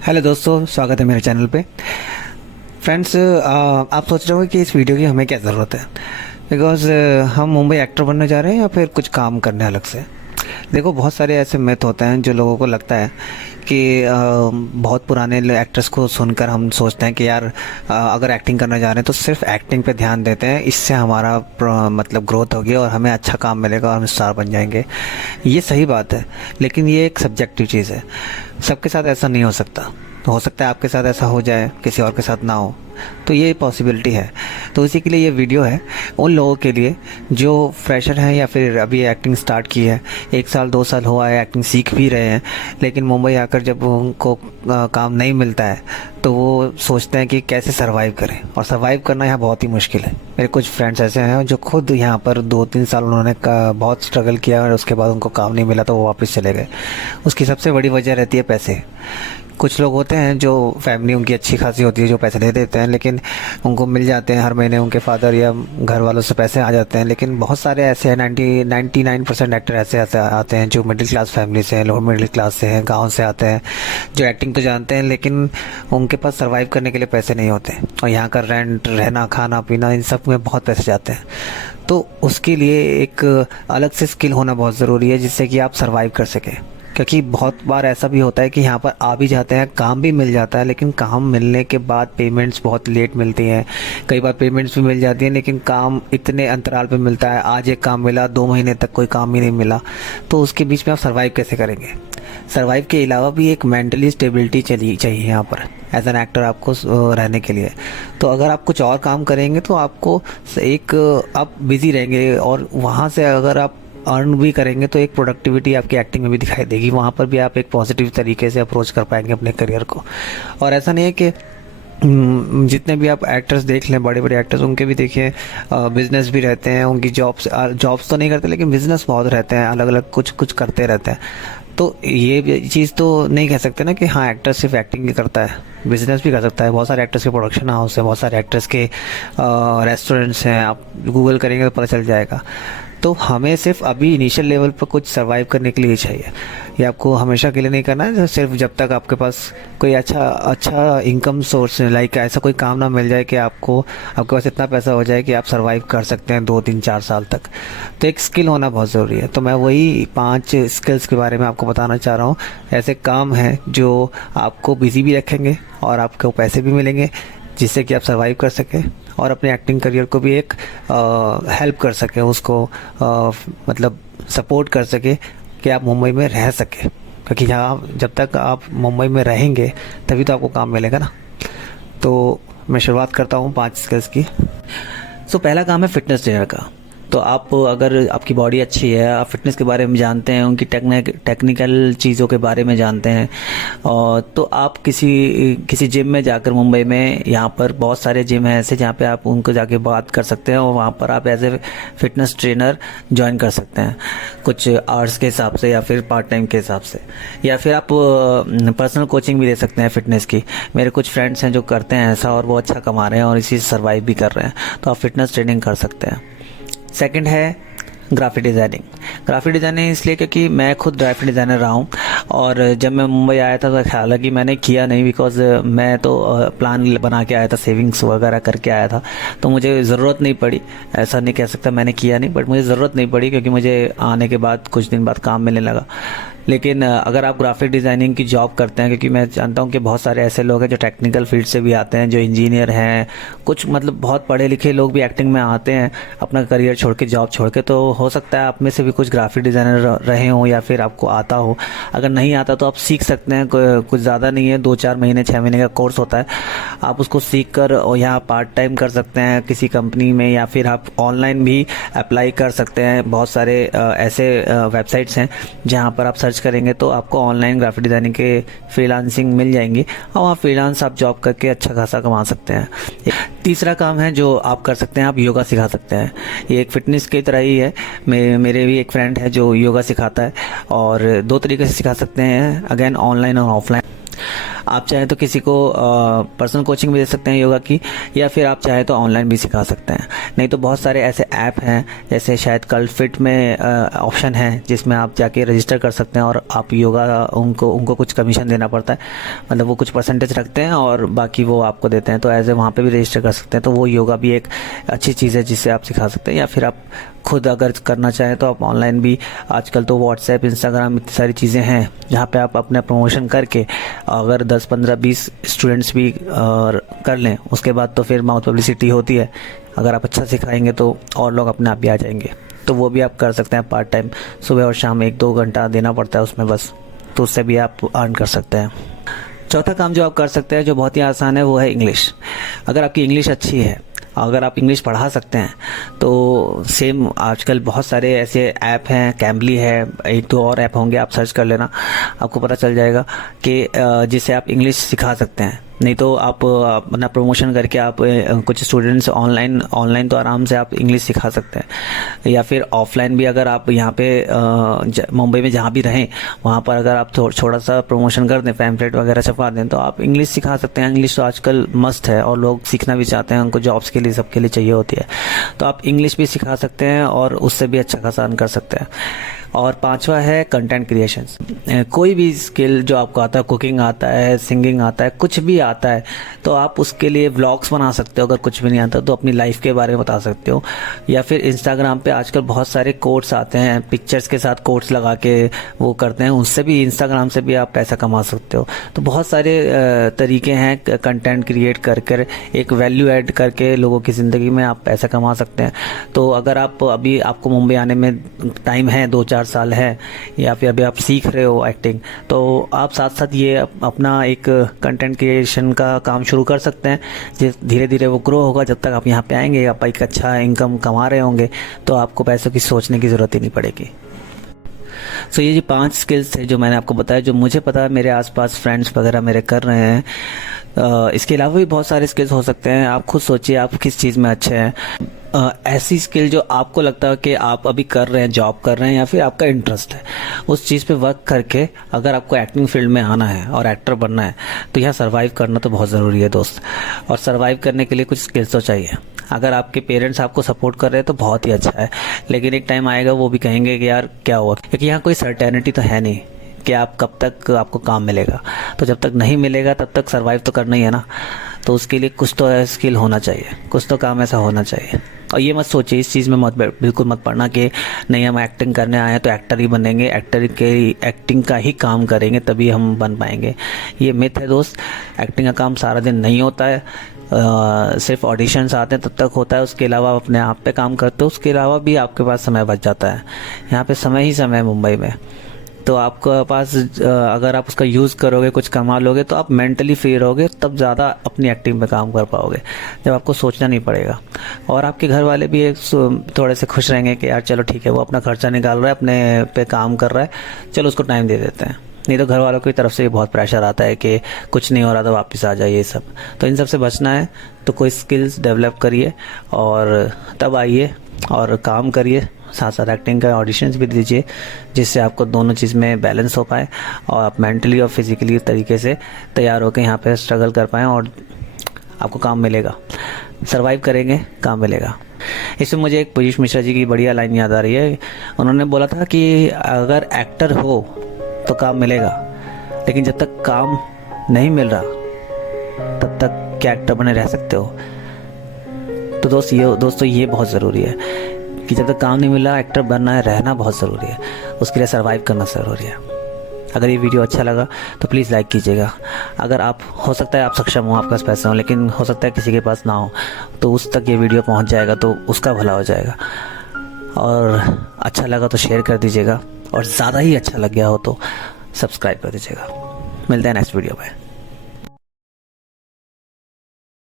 Hello दोस्तों, स्वागत है मेरे चैनल पे। फ्रेंड्स, आप सोच रहे हो कि इस वीडियो की हमें क्या ज़रूरत है, बिकॉज़ हम मुंबई एक्टर बनने जा रहे हैं या फिर कुछ काम करने अलग से। देखो, बहुत सारे ऐसे मिथ होते हैं जो लोगों को लगता है कि बहुत पुराने एक्टर्स को सुनकर हम सोचते हैं कि यार, अगर एक्टिंग करने जा रहे हैं तो सिर्फ एक्टिंग पे ध्यान देते हैं, इससे हमारा मतलब ग्रोथ होगी और हमें अच्छा काम मिलेगा और हम स्टार बन जाएंगे। ये सही बात है, लेकिन ये एक सब्जेक्टिव चीज़ है। सबके साथ ऐसा नहीं हो सकता। हो सकता है आपके साथ ऐसा हो जाए, किसी और के साथ ना हो, तो ये पॉसिबिलिटी है। तो इसी के लिए ये वीडियो है उन लोगों के लिए जो फ्रेशर हैं या फिर अभी एक्टिंग स्टार्ट की है, 1 साल 2 साल हुआ है, एक्टिंग सीख भी रहे हैं, लेकिन मुंबई आकर जब उनको काम नहीं मिलता है तो वो सोचते हैं कि कैसे सरवाइव करें। और सरवाइव करना यहाँ बहुत ही मुश्किल है। मेरे कुछ फ्रेंड्स ऐसे हैं जो खुद यहाँ पर 2-3 साल उन्होंने बहुत स्ट्रगल किया और उसके बाद उनको काम नहीं मिला तो वो वापस चले गए। उसकी सबसे बड़ी वजह रहती है पैसे। कुछ लोग होते हैं जो फैमिली उनकी अच्छी खासी होती है, जो पैसे दे देते हैं, लेकिन उनको मिल जाते हैं हर महीने, उनके फादर या घर वालों से पैसे आ जाते हैं। लेकिन बहुत सारे ऐसे हैं, 99% एक्टर ऐसे आते हैं जो मिडिल क्लास फैमिली से हैं, लोअर मिडिल क्लास से हैं, गांव से आते हैं, जो एक्टिंग तो जानते हैं लेकिन उनके पास सर्वाइव करने के लिए पैसे नहीं होते। और यहाँ का रेंट, रहना, खाना पीना, इन सब में बहुत पैसे जाते हैं। तो उसके लिए एक अलग से स्किल होना बहुत ज़रूरी है जिससे कि आप सर्वाइव कर सकें। क्योंकि बहुत बार ऐसा भी होता है कि यहाँ पर आ भी जाते हैं, काम भी मिल जाता है, लेकिन काम मिलने के बाद पेमेंट्स बहुत लेट मिलती हैं। कई बार पेमेंट्स भी मिल जाती हैं लेकिन काम इतने अंतराल पे मिलता है, आज एक काम मिला, 2 महीने तक कोई काम ही नहीं मिला। तो उसके बीच में आप सर्वाइव कैसे करेंगे? सर्वाइव के अलावा भी एक मेंटली स्टेबिलिटी चाहिए यहाँ पर एज एन एक्टर आपको रहने के लिए। तो अगर आप कुछ और काम करेंगे तो आपको एक आप बिज़ी रहेंगे, और वहाँ से अगर आप अर्न भी करेंगे तो एक प्रोडक्टिविटी आपकी एक्टिंग में भी दिखाई देगी। वहाँ पर भी आप एक पॉजिटिव तरीके से अप्रोच कर पाएंगे अपने करियर को। और ऐसा नहीं है कि जितने भी आप एक्टर्स देख लें, बड़े बड़े एक्टर्स, उनके भी देखिए बिजनेस भी रहते हैं, उनकी जॉब्स तो नहीं करते लेकिन बिजनेस बहुत रहते हैं, अलग अलग कुछ कुछ करते रहते हैं। तो ये चीज़ तो नहीं कह सकते ना कि हाँ एक्टर सिर्फ एक्टिंग ही करता है, बिजनेस भी कर सकता है। बहुत सारे एक्टर्स के प्रोडक्शन हाउस हैं, बहुत सारे एक्टर्स के रेस्टोरेंट्स हैं, आप गूगल करेंगे तो पता चल जाएगा। तो हमें सिर्फ अभी इनिशियल लेवल पर कुछ सर्वाइव करने के लिए चाहिए। ये आपको हमेशा के लिए नहीं करना है, सिर्फ जब तक आपके पास कोई अच्छा इनकम सोर्स, लाइक ऐसा कोई काम ना मिल जाए कि आपके पास इतना पैसा हो जाए कि आप सर्वाइव कर सकते हैं 2-3-4 साल तक। तो एक स्किल होना बहुत ज़रूरी है। तो मैं वही 5 स्किल्स के बारे में आपको बताना चाह रहा हूँ। ऐसे काम हैं जो आपको बिजी भी रखेंगे और आपको पैसे भी मिलेंगे जिससे कि आप सर्वाइव कर सकें और अपने एक्टिंग करियर को भी एक हेल्प कर सकें, उसको मतलब सपोर्ट कर सके कि आप मुंबई में रह सकें। क्योंकि यहाँ जब तक आप मुंबई में रहेंगे तभी तो आपको काम मिलेगा ना। तो मैं शुरुआत करता हूँ 5 स्किल्स की। सो पहला काम है फिटनेस ट्रेनर का। तो आप, अगर आपकी बॉडी अच्छी है, आप फिटनेस के बारे में जानते हैं, उनकी टेक्निकल चीज़ों के बारे में जानते हैं, और तो आप किसी जिम में जाकर, मुंबई में यहाँ पर बहुत सारे जिम हैं ऐसे जहाँ पे आप उनको जाके बात कर सकते हैं और वहाँ पर आप as a fitness trainer join कर सकते हैं, कुछ आवर्स के हिसाब से या फिर पार्ट टाइम के हिसाब से, या फिर आप पर्सनल कोचिंग भी दे सकते हैं फिटनेस की। मेरे कुछ फ्रेंड्स हैं जो करते हैं ऐसा और वो अच्छा कमा रहे हैं और इसी से सर्वाइव भी कर रहे हैं। तो आप फिटनेस ट्रेनिंग कर सकते हैं। सेकंड है ग्राफिक डिज़ाइनिंग। ग्राफिक डिज़ाइनिंग इसलिए क्योंकि मैं खुद ग्राफिक डिज़ाइनर रहा हूँ, और जब मैं मुंबई आया था तो हालांकि मैंने किया नहीं, बिकॉज मैं तो प्लान बना के आया था, सेविंग्स वगैरह करके आया था, तो मुझे ज़रूरत नहीं पड़ी। ऐसा नहीं कह सकता मैंने किया नहीं, बट मुझे ज़रूरत नहीं पड़ी क्योंकि मुझे आने के बाद कुछ दिन बाद काम मिलने लगा। लेकिन अगर आप ग्राफिक डिज़ाइनिंग की जॉब करते हैं, क्योंकि मैं जानता हूँ कि बहुत सारे ऐसे लोग हैं जो टेक्निकल फील्ड से भी आते हैं, जो इंजीनियर हैं, कुछ मतलब बहुत पढ़े लिखे लोग भी एक्टिंग में आते हैं अपना करियर छोड़ के, जॉब छोड़ के। तो हो सकता है आप में से भी कुछ ग्राफिक डिज़ाइनर रहे हों या फिर आपको आता हो। अगर नहीं आता तो आप सीख सकते हैं, कुछ ज़्यादा नहीं है, 2-4 महीने 6 महीने का कोर्स होता है। आप उसको सीख कर और यहाँ पार्ट टाइम कर सकते हैं किसी कंपनी में, या फिर आप ऑनलाइन भी अप्लाई कर सकते हैं। बहुत सारे ऐसे वेबसाइट्स हैं जहाँ पर आप सर्च करेंगे तो आपको ऑनलाइन ग्राफिक डिज़ाइनिंग के फ्रीलांसिंग मिल जाएंगी, और वहाँ फ्रीलांस आप जॉब करके अच्छा खासा कमा सकते हैं। तीसरा काम है जो आप कर सकते हैं, आप योगा सिखा सकते हैं। ये एक फिटनेस की तरह ही है। मेरे भी एक फ्रेंड है जो योगा सिखाता है, और 2 तरीके से सिखा सकते हैं, अगेन ऑनलाइन और ऑफलाइन। आप चाहे तो किसी को पर्सनल कोचिंग भी दे सकते हैं योगा की, या फिर आप चाहे तो ऑनलाइन भी सिखा सकते हैं। नहीं तो बहुत सारे ऐसे ऐप हैं, जैसे शायद कल फिट में ऑप्शन है जिसमें आप जाके रजिस्टर कर सकते हैं और आप योगा उनको कुछ कमीशन देना पड़ता है, मतलब वो कुछ परसेंटेज रखते हैं और बाकी वो आपको देते हैं। तो एज ए वहाँ पे भी रजिस्टर कर सकते हैं। तो वो योगा भी एक अच्छी चीज़ है जिससे आप सिखा सकते हैं। या फिर आप खुद अगर करना चाहें तो आप ऑनलाइन भी, आजकल तो व्हाट्सएप, इंस्टाग्राम, इतनी सारी चीज़ें हैं जहाँ पे आप अपना प्रमोशन करके अगर 10, 15, 20 स्टूडेंट्स भी कर लें, उसके बाद तो फिर माउथ पब्लिसिटी होती है। अगर आप अच्छा सिखाएंगे तो और लोग अपने आप ही आ जाएंगे। तो वो भी आप कर सकते हैं पार्ट टाइम, सुबह और शाम 1-2 घंटा देना पड़ता है उसमें बस, तो उससे भी आप अर्न कर सकते हैं। चौथा काम जो आप कर सकते हैं, जो बहुत ही आसान है, वो है इंग्लिश। अगर आपकी इंग्लिश अच्छी है, अगर आप इंग्लिश पढ़ा सकते हैं, तो सेम आजकल बहुत सारे ऐसे ऐप हैं, कैम्बली है, 1-2 और ऐप होंगे, आप सर्च कर लेना, आपको पता चल जाएगा कि जिससे आप इंग्लिश सिखा सकते हैं। नहीं तो आप अपना प्रमोशन करके आप कुछ स्टूडेंट्स ऑनलाइन तो आराम से आप इंग्लिश सिखा सकते हैं। या फिर ऑफलाइन भी अगर आप यहाँ पे मुंबई में जहाँ भी रहें, वहाँ पर अगर आप थोड़ा सा प्रमोशन कर दें, पैम्फलेट वगैरह छपवा दें, तो आप इंग्लिश सिखा सकते हैं। इंग्लिश तो आजकल मस्ट है और लोग सीखना भी चाहते हैं, उनको जॉब्स के लिए, सबके लिए चाहिए होती है। तो आप इंग्लिश भी सिखा सकते हैं और उससे भी अच्छा खासा अर्न कर सकते हैं। और पांचवा है कंटेंट क्रिएशन। कोई भी स्किल जो आपको आता है, कुकिंग आता है, सिंगिंग आता है, कुछ भी आता है, तो आप उसके लिए व्लॉग्स बना सकते हो। अगर कुछ भी नहीं आता तो अपनी लाइफ के बारे में बता सकते हो। या फिर इंस्टाग्राम पे आजकल बहुत सारे कोट्स आते हैं, पिक्चर्स के साथ कोट्स लगा के वो करते हैं, उससे भी, इंस्टाग्राम से भी आप पैसा कमा सकते हो। तो बहुत सारे तरीके हैं कंटेंट क्रिएट कर एक वैल्यू ऐड करके लोगों की ज़िंदगी में आप पैसा कमा सकते हैं। तो अगर आप अभी, आपको मुंबई आने में टाइम है, 2-4 साल है, या फिर अभी आप सीख रहे हो एक्टिंग, तो आप साथ साथ ये अपना एक कंटेंट क्रिएशन का काम शुरू कर सकते हैं। धीरे धीरे वो ग्रो होगा। जब तक आप यहाँ पे आएंगे, आप एक अच्छा इनकम कमा रहे होंगे, तो आपको पैसों की सोचने की ज़रूरत ही नहीं पड़ेगी। सो ये जो 5 स्किल्स थे जो मैंने आपको बताया, जो मुझे पता है, मेरे आसपास फ्रेंड्स वगैरह मेरे कर रहे हैं। इसके अलावा भी बहुत सारे स्किल्स हो सकते हैं। आप खुद सोचिए आप किस चीज़ में अच्छे हैं। ऐसी स्किल जो आपको लगता है कि आप अभी कर रहे हैं, जॉब कर रहे हैं, या फिर आपका इंटरेस्ट है, उस चीज़ पे वर्क करके अगर आपको एक्टिंग फील्ड में आना है और एक्टर बनना है, तो यहाँ सर्वाइव करना तो बहुत ज़रूरी है दोस्त। और सर्वाइव करने के लिए कुछ स्किल्स तो चाहिए। अगर आपके पेरेंट्स आपको सपोर्ट कर रहे हैं तो बहुत ही अच्छा है, लेकिन एक टाइम आएगा वो भी कहेंगे कि यार क्या हुआ, क्योंकि यहाँ कोई सर्टेनिटी तो है नहीं कि आप कब तक आपको काम मिलेगा। तो जब तक नहीं मिलेगा तब तक सर्वाइव तो करना ही है ना। तो उसके लिए कुछ तो स्किल होना चाहिए, कुछ तो काम ऐसा होना चाहिए। और ये मत सोचिए, इस चीज़ में बिल्कुल मत पड़ना कि नहीं हम एक्टिंग करने आए हैं तो एक्टर ही बनेंगे, एक्टिंग का ही काम करेंगे तभी हम बन पाएंगे। ये मिथ है दोस्त। एक्टिंग का काम सारा दिन नहीं होता है। सिर्फ ऑडिशंस आते हैं तब तक होता है, उसके अलावा अपने आप पे काम करते हो, उसके अलावा भी आपके पास समय बच जाता है। यहाँ पे समय ही समय है मुंबई में। तो आपके पास अगर आप उसका यूज़ करोगे, कुछ कमा लोगे, तो आप मेंटली फ्री रहोगे, तब ज़्यादा अपनी एक्टिंग पे काम कर पाओगे, जब आपको सोचना नहीं पड़ेगा। और आपके घर वाले भी थोड़े से खुश रहेंगे कि यार चलो ठीक है, वो अपना खर्चा निकाल रहा है, अपने पे काम कर रहा है, चलो उसको टाइम दे देते हैं। नहीं तो घर वालों की तरफ से बहुत प्रेशर आता है कि कुछ नहीं हो रहा तो वापस आ जाइए, सब। तो इन सब से बचना है तो कोई स्किल्स डेवलप करिए और तब आइए और काम करिए। साथ साथ एक्टिंग का ऑडिशंस भी दीजिए, जिससे आपको दोनों चीज़ में बैलेंस हो पाए और आप मेंटली और फिजिकली तरीके से तैयार होकर यहाँ पे स्ट्रगल कर पाएँ और आपको काम मिलेगा। सर्वाइव करेंगे, काम मिलेगा। इसमें मुझे एक पीयूष मिश्रा जी की बढ़िया लाइन याद आ रही है। उन्होंने बोला था कि अगर एक्टर हो तो काम मिलेगा, लेकिन जब तक काम नहीं मिल रहा तब तक क्या एक्टर बने रह सकते हो। तो दोस्तों ये बहुत ज़रूरी है कि जब तक काम नहीं मिला, एक्टर बनना है, रहना बहुत ज़रूरी है, उसके लिए सर्वाइव करना ज़रूरी है। अगर ये वीडियो अच्छा लगा तो प्लीज़ लाइक कीजिएगा। अगर आप, हो सकता है आप सक्षम हो, आपके पास पैसे हो, लेकिन हो सकता है किसी के पास ना हो, तो उस तक ये वीडियो पहुंच जाएगा तो उसका भला हो जाएगा। और अच्छा लगा तो शेयर कर दीजिएगा, और ज़्यादा ही अच्छा लग गया हो तो सब्सक्राइब कर दीजिएगा। मिलते हैं नेक्स्ट वीडियो में।